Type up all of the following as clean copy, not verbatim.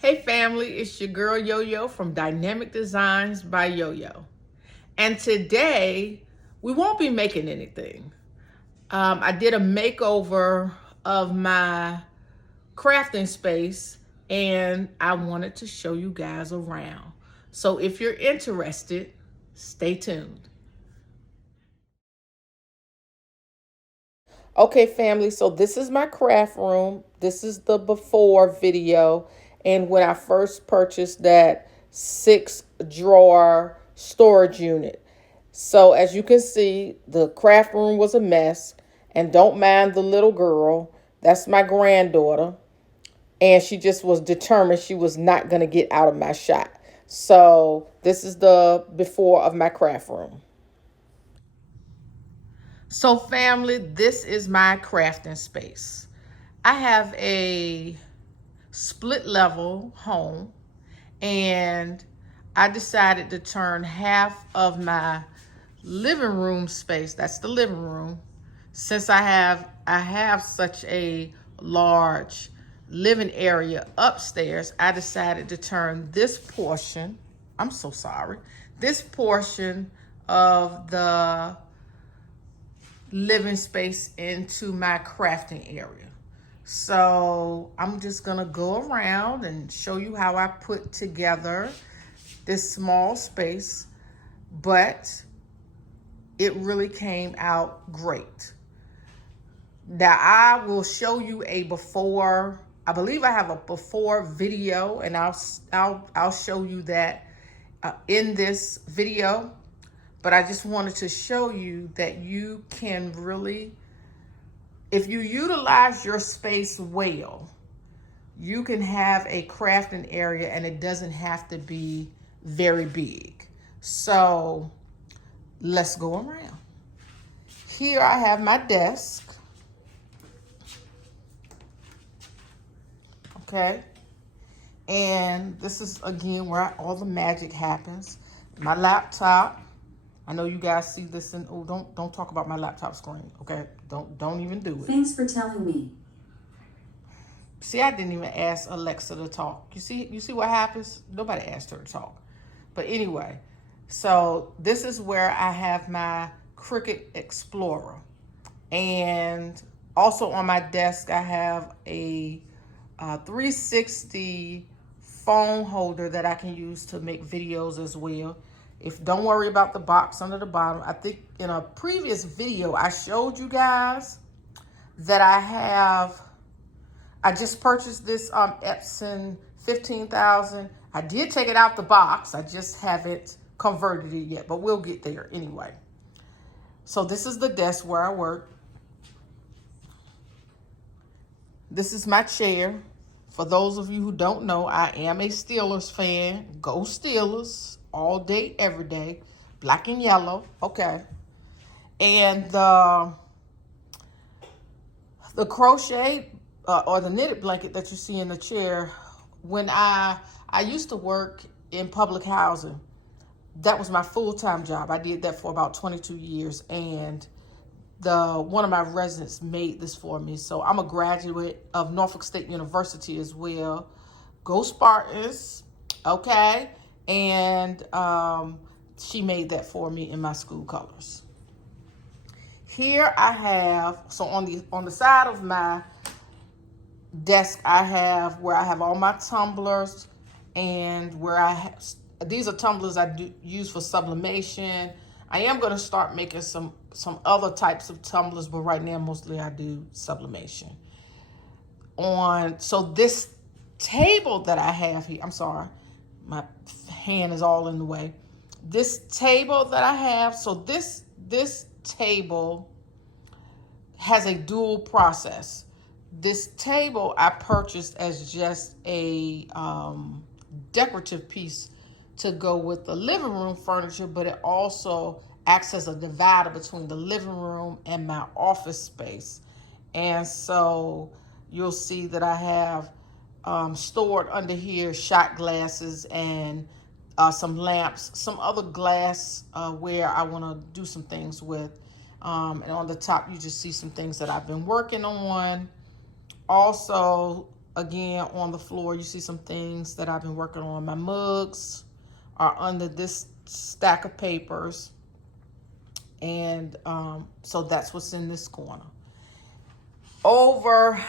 Hey family, it's your girl Yo-Yo from Dynamic Designs by Yo-Yo. And today, we won't be making anything. I did a makeover of my crafting space and I wanted to show you guys around. So if you're interested, stay tuned. Okay, family, so this is my craft room. This is the before video. And when I first purchased that 6 drawer storage unit. So as you can see, the craft room was a mess. And don't mind the little girl. That's my granddaughter. And she just was determined she was not going to get out of my shot. So this is the before of my craft room. So family, this is my crafting space. I have a split level home and I decided to turn half of my living room space, that's the living room, since I have such a large living area upstairs, I decided to turn this portion, I'm so sorry, this portion of the living space into my crafting area. So I'm just gonna go around and show you how I put together this small space, but it really came out great. Now I will show you a before. I believe I have a before video, and I'll show you that in this video. But I just wanted to show you that you can really, if you utilize your space well, you can have a crafting area and it doesn't have to be very big. So let's go around. Here I have my desk. Okay. And this is again where all the magic happens. My laptop. I know you guys see this and oh, don't talk about my laptop screen, okay? Don't even do it. Thanks for telling me. See, I didn't even ask Alexa to talk. You see what happens? Nobody asked her to talk. But anyway, so this is where I have my Cricut Explorer. And also on my desk, I have a 360 phone holder that I can use to make videos as well. Don't worry about the box under the bottom. I think in a previous video, I showed you guys that I just purchased this Epson 15,000. I did take it out the box. I just haven't converted it yet, but we'll get there anyway. So this is the desk where I work. This is my chair. For those of you who don't know, I am a Steelers fan. Go Steelers all day, every day. Black and yellow. Okay. And the crochet or the knitted blanket that you see in the chair, when I used to work in public housing, that was my full-time job. I did that for about 22 years, and one of my residents made this for me. So I'm a graduate of Norfolk State University as well. Go Spartans, okay? And she made that for me in my school colors. Here I have, so on the side of my desk, I have where I have all my tumblers, and where these are tumblers I do use for sublimation. I am going to start making some other types of tumblers, but right now mostly I do sublimation. So this table that I have here, I'm sorry, my hand is all in the way. This table that I have, so this table has a dual process. This table I purchased as just a decorative piece to go with the living room furniture, but it also acts as a divider between the living room and my office space. And so you'll see that I have stored under here shot glasses and some lamps, some other glass where I want to do some things with. And on the top, you just see some things that I've been working on. Also, again, on the floor, you see some things that I've been working on. My mugs are under this stack of papers. And so that's what's in this corner. Over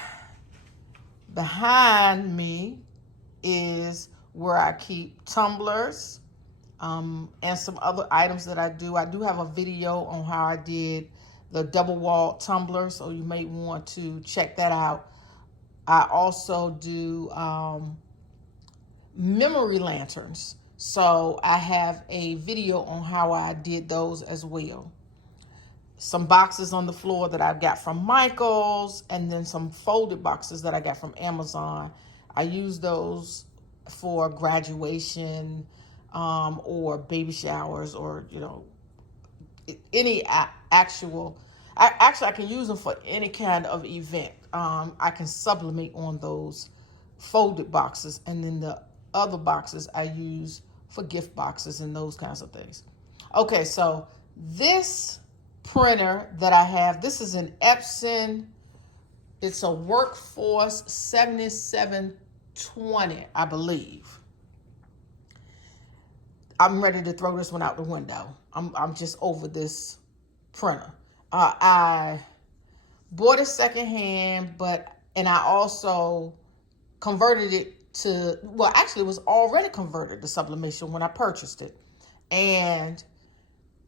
behind me is where I keep tumblers and some other items that I do. I do have a video on how I did the double wall tumbler, so you may want to check that out. I also do memory lanterns, so I have a video on how I did those as well. Some boxes on the floor that I've got from Michael's, and then some folded boxes that I got from Amazon. I use those for graduation or baby showers, or any actual. I can use them for any kind of event. I can sublimate on those folded boxes, and then the other boxes I use for gift boxes and those kinds of things. Okay, so this printer that I have, this is an Epson. It's a Workforce 7720, I believe. I'm ready to throw this one out the window. I'm just over this printer. I bought it secondhand, and I also converted it to, well, actually it was already converted to sublimation when I purchased it. And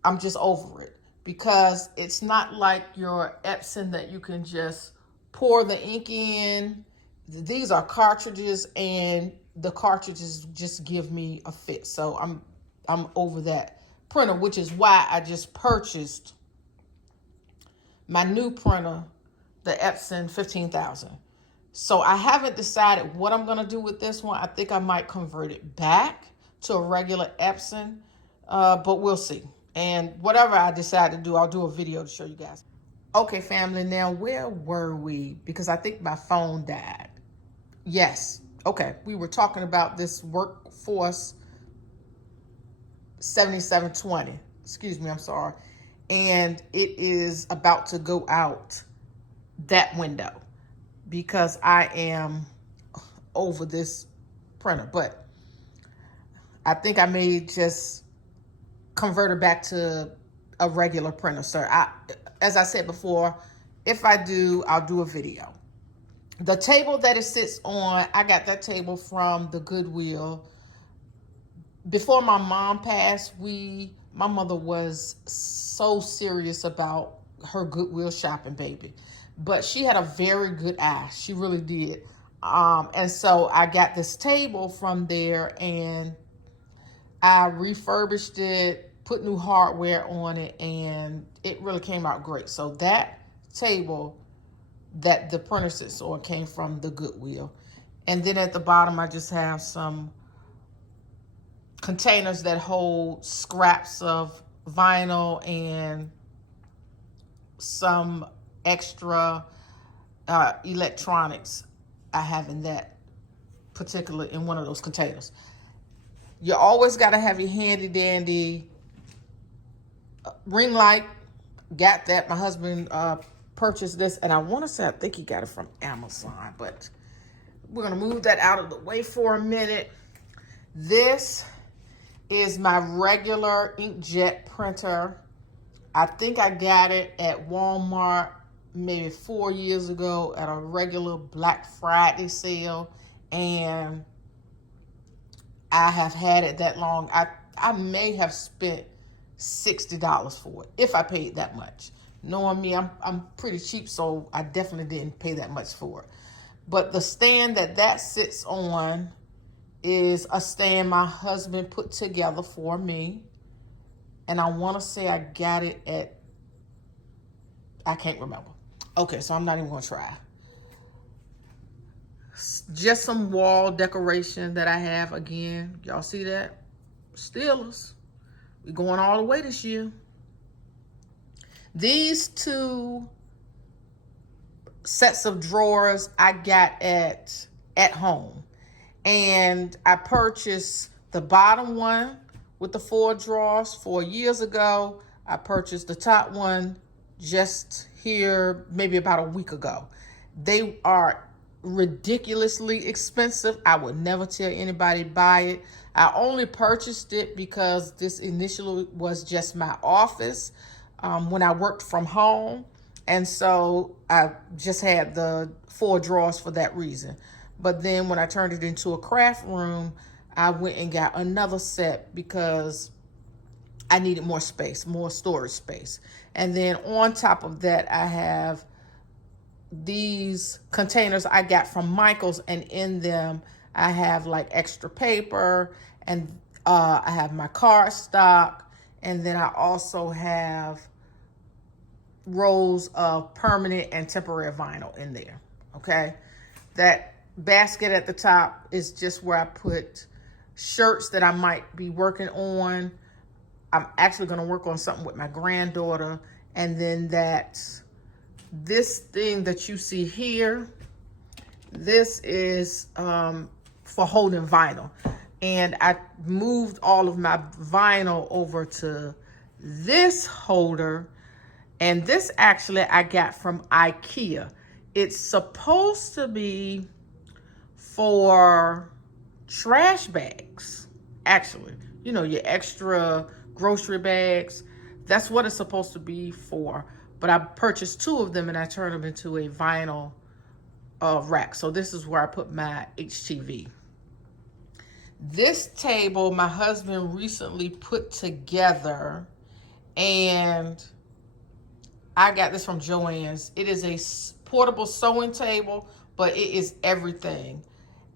I'm just over it, because it's not like your Epson that you can just pour the ink in. These are cartridges, and the cartridges just give me a fit. So I'm over that printer, which is why I just purchased my new printer, the Epson 15000. So I haven't decided what I'm gonna do with this one. I think I might convert it back to a regular Epson, but we'll see. And whatever I decide to do, I'll do a video to show you guys. Okay, family, now where were we? Because I think my phone died. Yes, okay, we were talking about this Workforce 7720. Excuse me, I'm sorry. And it is about to go out that window because I am over this printer. But I think I may just convert it back to a regular printer, sir. As I said before, if I do, I'll do a video. The table that it sits on, I got that table from the Goodwill. Before my mom passed, my mother was so serious about her Goodwill shopping, baby. But she had a very good eye. She really did. And so I got this table from there, and I refurbished it, put new hardware on it, and it really came out great. So that table that the printer sits on came from the Goodwill. And then at the bottom, I just have some containers that hold scraps of vinyl and some extra electronics I have in that particular, in one of those containers. You always got to have your handy dandy ring light. Got that. My husband purchased this, and I want to say I think he got it from Amazon, but we're going to move that out of the way for a minute. This is my regular inkjet printer. I think I got it at Walmart maybe 4 years ago at a regular Black Friday sale, and I have had it that long. I may have spent $60 for it if I paid that much. Knowing me, I'm pretty cheap, so I definitely didn't pay that much for it. But the stand that sits on is a stand my husband put together for me. And I want to say I got it at, I can't remember. Okay, so I'm not even going to try. Just some wall decoration that I have. Again, y'all see that? Steelers. We're going all the way this year. These two sets of drawers I got at home. And I purchased the bottom one with the 4 drawers 4 years ago. I purchased the top one just here maybe about a week ago. They are ridiculously expensive. I would never tell anybody to buy it. I only purchased it because this initially was just my office when I worked from home. And so I just had the 4 drawers for that reason. But then when I turned it into a craft room, I went and got another set because I needed more space, more storage space. And then on top of that, I have these containers I got from Michael's, and in them I have like extra paper, and I have my card stock, and then I also have rolls of permanent and temporary vinyl in there. Okay, that basket at the top is just where I put shirts that I might be working on. I'm actually going to work on something with my granddaughter. And then this thing that you see here, this is for holding vinyl. And I moved all of my vinyl over to this holder. And this actually I got from IKEA. It's supposed to be for trash bags, actually. You know, your extra grocery bags. That's what it's supposed to be for. But I purchased 2 of them and I turned them into a vinyl rack. So this is where I put my HTV. This table my husband recently put together, and I got this from Joann's. It is a portable sewing table, but it is everything.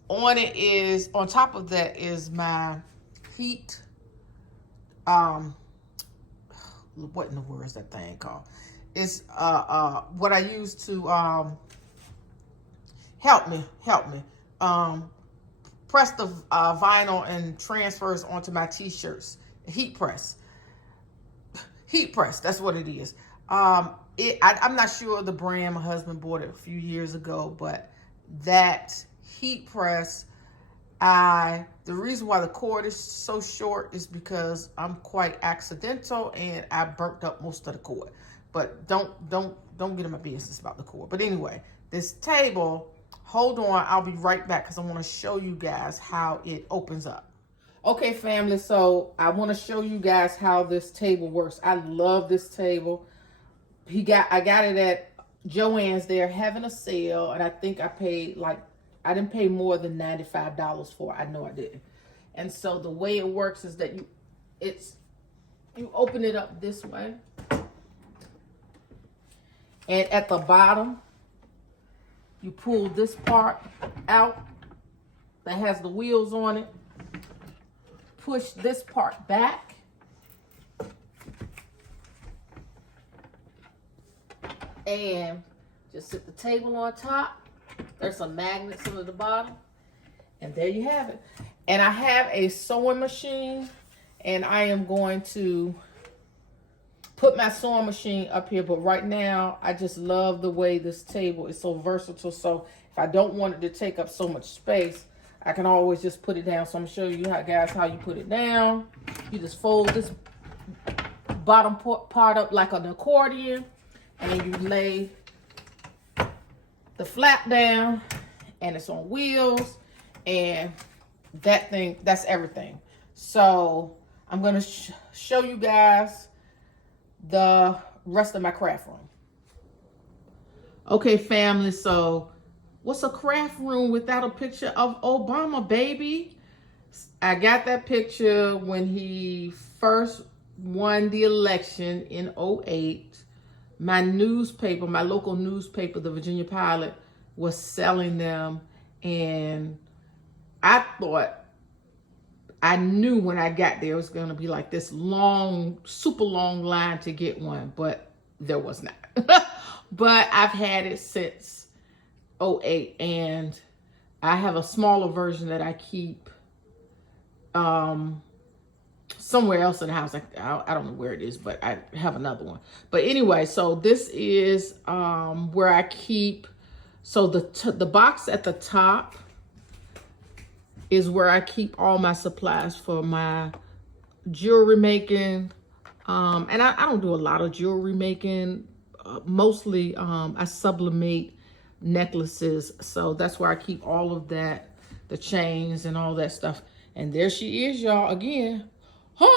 On top of that is my heat, what in the world is that thing called? It's what I use to help me press the vinyl and transfers onto my t-shirts. Heat press, that's what it is. I'm not sure of the brand. My husband bought it a few years ago, but that heat press, the reason why the cord is so short is because I'm quite accidental and I burnt up most of the cord. But don't get in my business about the cord. But anyway, this table, hold on, I'll be right back because I want to show you guys how it opens up. Okay, family, so I want to show you guys how this table works. I love this table. I got it at Joann's. They're having a sale, and I think I paid I didn't pay more than $95 for it. I know I didn't. And so the way it works is that you open it up this way. And at the bottom, you pull this part out that has the wheels on it. Push this part back. And just sit the table on top. There's some magnets under the bottom. And there you have it. And I have a sewing machine. And I am going to put my sewing machine up here. But right now, I just love the way this table is so versatile. So if I don't want it to take up so much space, I can always just put it down. So I'm going to show you guys how you put it down. You just fold this bottom part up like an accordion. And then you lay the flap down, and it's on wheels, and that's everything. So I'm going to show you guys the rest of my craft room. Okay, family, so what's a craft room without a picture of Obama, baby? I got that picture when he first won the election in 2008. My newspaper, my local newspaper, the Virginia Pilot, was selling them. And I thought, I knew when I got there, it was going to be like this long, super long line to get one, but there was not. But I've had it since 2008, and I have a smaller version that I keep somewhere else in the house. I don't know where it is, but I have another one. But anyway, so this is where I keep, so the box at the top is where I keep all my supplies for my jewelry making. And I don't do a lot of jewelry making. Mostly I sublimate necklaces. So that's where I keep all of that, the chains and all that stuff. And there she is, y'all, again. Ah,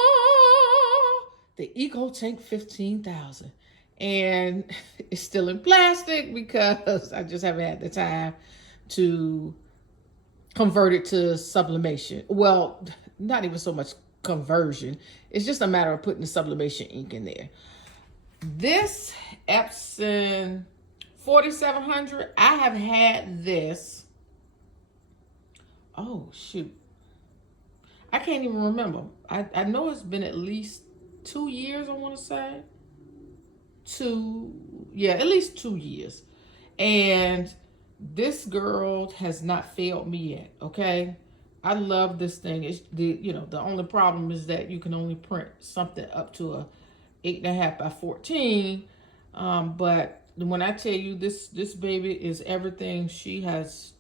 the EcoTank 15,000. And it's still in plastic because I just haven't had the time to convert it to sublimation. Well, not even so much conversion. It's just a matter of putting the sublimation ink in there. This Epson 4700, I have had this. Oh, shoot. I can't even remember. I know it's been at least 2 years, I want to say. At least 2 years. And this girl has not failed me yet, okay? I love this thing. It's the only problem is that you can only print something up to a 8.5 by 14. But when I tell you this baby is everything, she has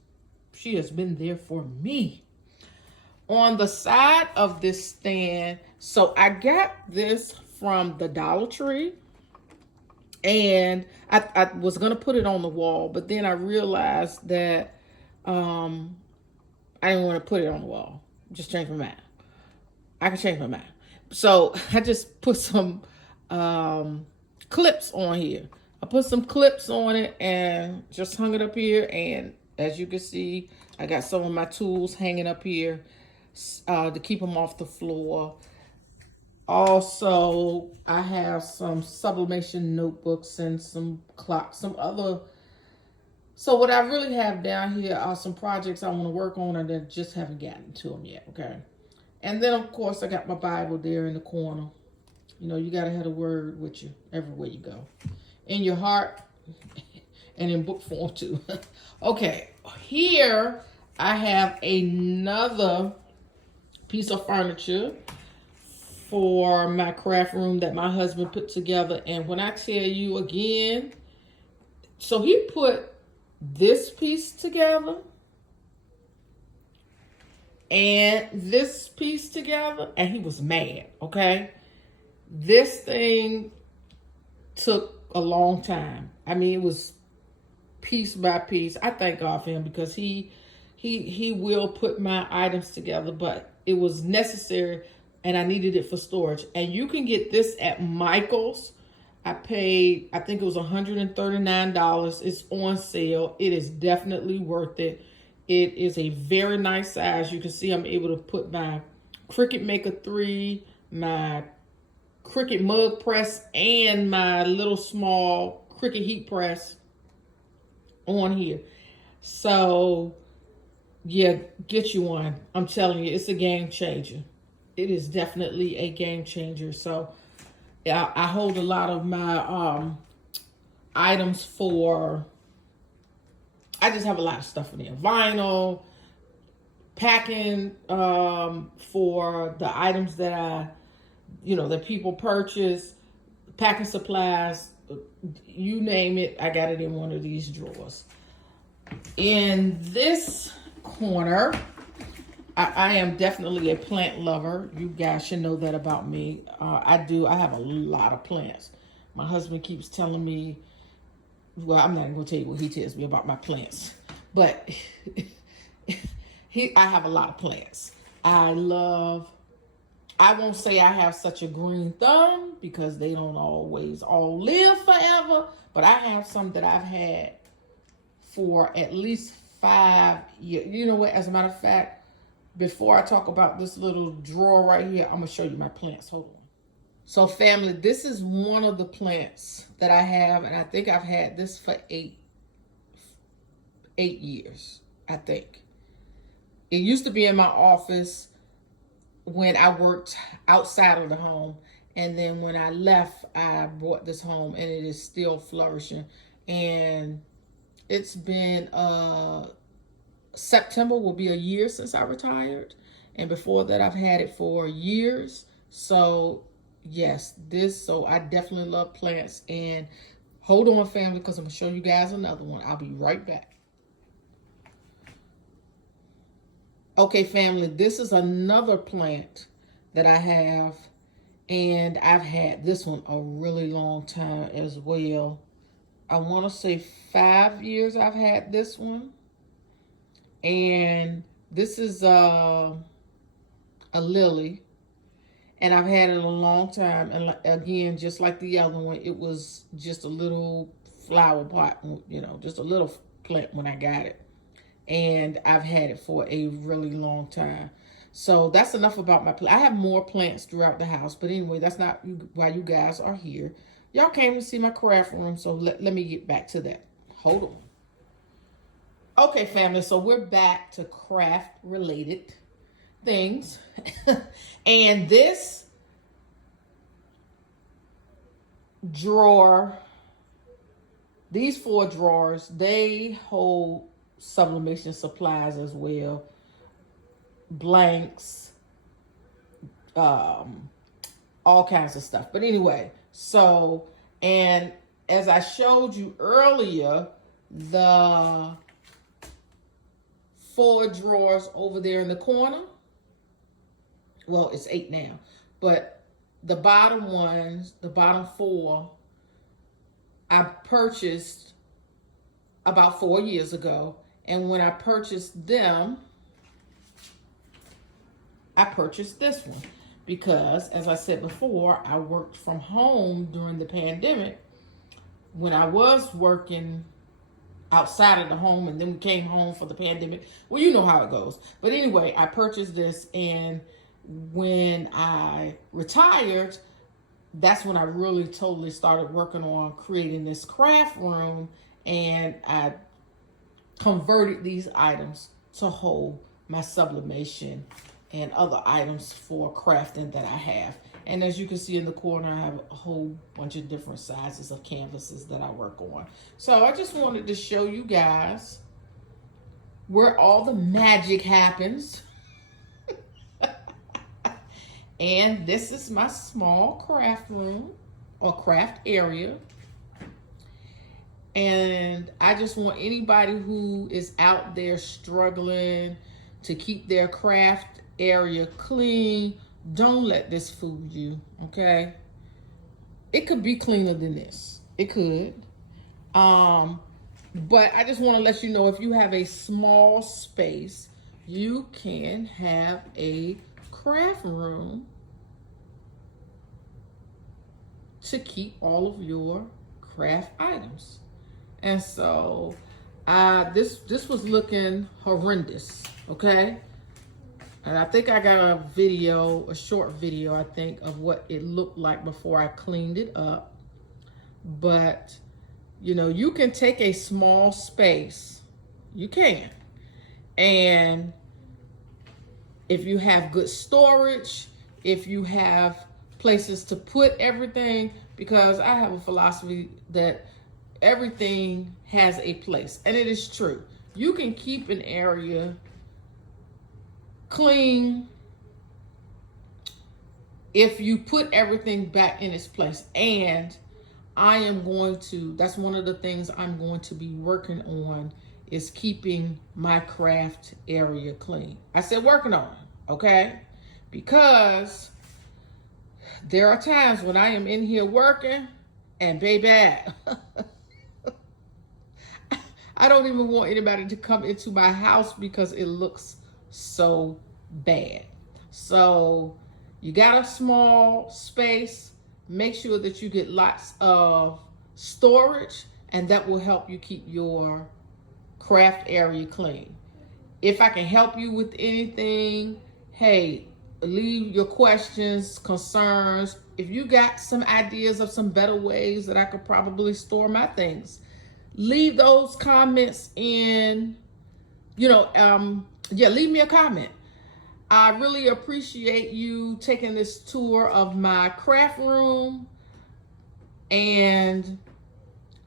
been there for me. On the side of this stand, so I got this from the Dollar Tree. And I was going to put it on the wall, but then I realized that I didn't want to put it on the wall. Just change my mind. I can change my mind. So I just put some clips on here. I put some clips on it and just hung it up here. And as you can see, I got some of my tools hanging up here to keep them off the floor. Also, I have some sublimation notebooks and some clocks, some other. So what I really have down here are some projects I want to work on and I just haven't gotten to them yet, okay? And then, of course, I got my Bible there in the corner. You know, you got to have the word with you everywhere you go. In your heart and in book form, too. Okay, here I have another piece of furniture for my craft room that my husband put together. And when I tell you again, so he put this piece together and this piece together, and he was mad, okay? This thing took a long time. I mean, it was piece by piece. I thank God for him because he will put my items together, but it was necessary and I needed it for storage. And you can get this at Michael's. I paid, I think it was $139. It's on sale. It is definitely worth it. It is a very nice size. You can see I'm able to put my Cricut Maker 3, my Cricut mug press, and my little small Cricut heat press on here. So, yeah, get you one. I'm telling you, it's a game changer. It is definitely a game changer. So I hold a lot of my items for, I just have a lot of stuff in there. Vinyl, packing for the items that that people purchase, packing supplies, you name it, I got it in one of these drawers. In this corner, I am definitely a plant lover. You guys should know that about me. I have a lot of plants. My husband keeps telling me, well, I'm not going to tell you what he tells me about my plants, but I have a lot of plants. I won't say I have such a green thumb because they don't always all live forever, but I have some that I've had for at least 5 years. You know what? As a matter of fact, before I talk about this little drawer right here, I'm going to show you my plants. Hold on. So family, this is one of the plants that I have, and I think I've had this for 8 years, I think. It used to be in my office when I worked outside of the home, and then when I left, I brought this home, and it is still flourishing. And it's been September will be a year since I retired, and before that I've had it for years. So yes, so I definitely love plants. And hold on, family, because I'm gonna show you guys another one. I'll be right back. Okay, family, this is another plant that I have, and I've had this one a really long time as well. I want to say 5 years I've had this one. And this is a lily. And I've had it a long time. And again, just like the other one, it was just a little flower pot, you know, just a little plant when I got it. And I've had it for a really long time. So that's enough about my plant. I have more plants throughout the house. But anyway, that's not why you guys are here. Y'all came to see my craft room. So let me get back to that. Hold on. Okay, family. So we're back to craft related things. And this drawer, these 4 drawers, they hold sublimation supplies as well, blanks, all kinds of stuff. But anyway, so, and as I showed you earlier, the 4 drawers over there in the corner, well, it's 8 now, but the bottom ones, the bottom 4, I purchased about 4 years ago. And when I purchased them, I purchased this one because, as I said before, I worked from home during the pandemic. When I was working outside of the home and then we came home for the pandemic, well, you know how it goes. But anyway, I purchased this, and when I retired, that's when I really totally started working on creating this craft room, and I converted these items to hold my sublimation and other items for crafting that I have. And as you can see in the corner, I have a whole bunch of different sizes of canvases that I work on. So I just wanted to show you guys where all the magic happens. And this is my small craft room or craft area. And I just want anybody who is out there struggling to keep their craft area clean, don't let this fool you, okay? It could be cleaner than this. It could. But I just want to let you know, if you have a small space, you can have a craft room to keep all of your craft items. And so this was looking horrendous, okay? And I think I got a short video, I think, of what it looked like before I cleaned it up. But, you know, you can take a small space, you can. And if you have good storage, if you have places to put everything, because I have a philosophy that everything has a place, and it is true. You can keep an area clean if you put everything back in its place. And that's one of the things I'm going to be working on, is keeping my craft area clean. I said working on, okay? Because there are times when I am in here working and baby, I don't even want anybody to come into my house because it looks so bad. So you got a small space, make sure that you get lots of storage, and that will help you keep your craft area clean. If I can help you with anything, hey, leave your questions, concerns. If you got some ideas of some better ways that I could probably store my things, leave those comments in, leave me a comment. I really appreciate you taking this tour of my craft room, and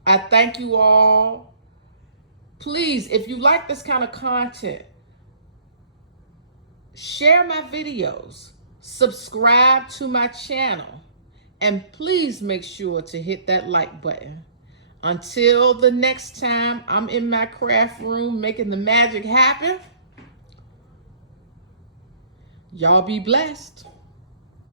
I thank you all. Please, if you like this kind of content, share my videos, subscribe to my channel, and please make sure to hit that like button. Until the next time I'm in my craft room making the magic happen, y'all be blessed.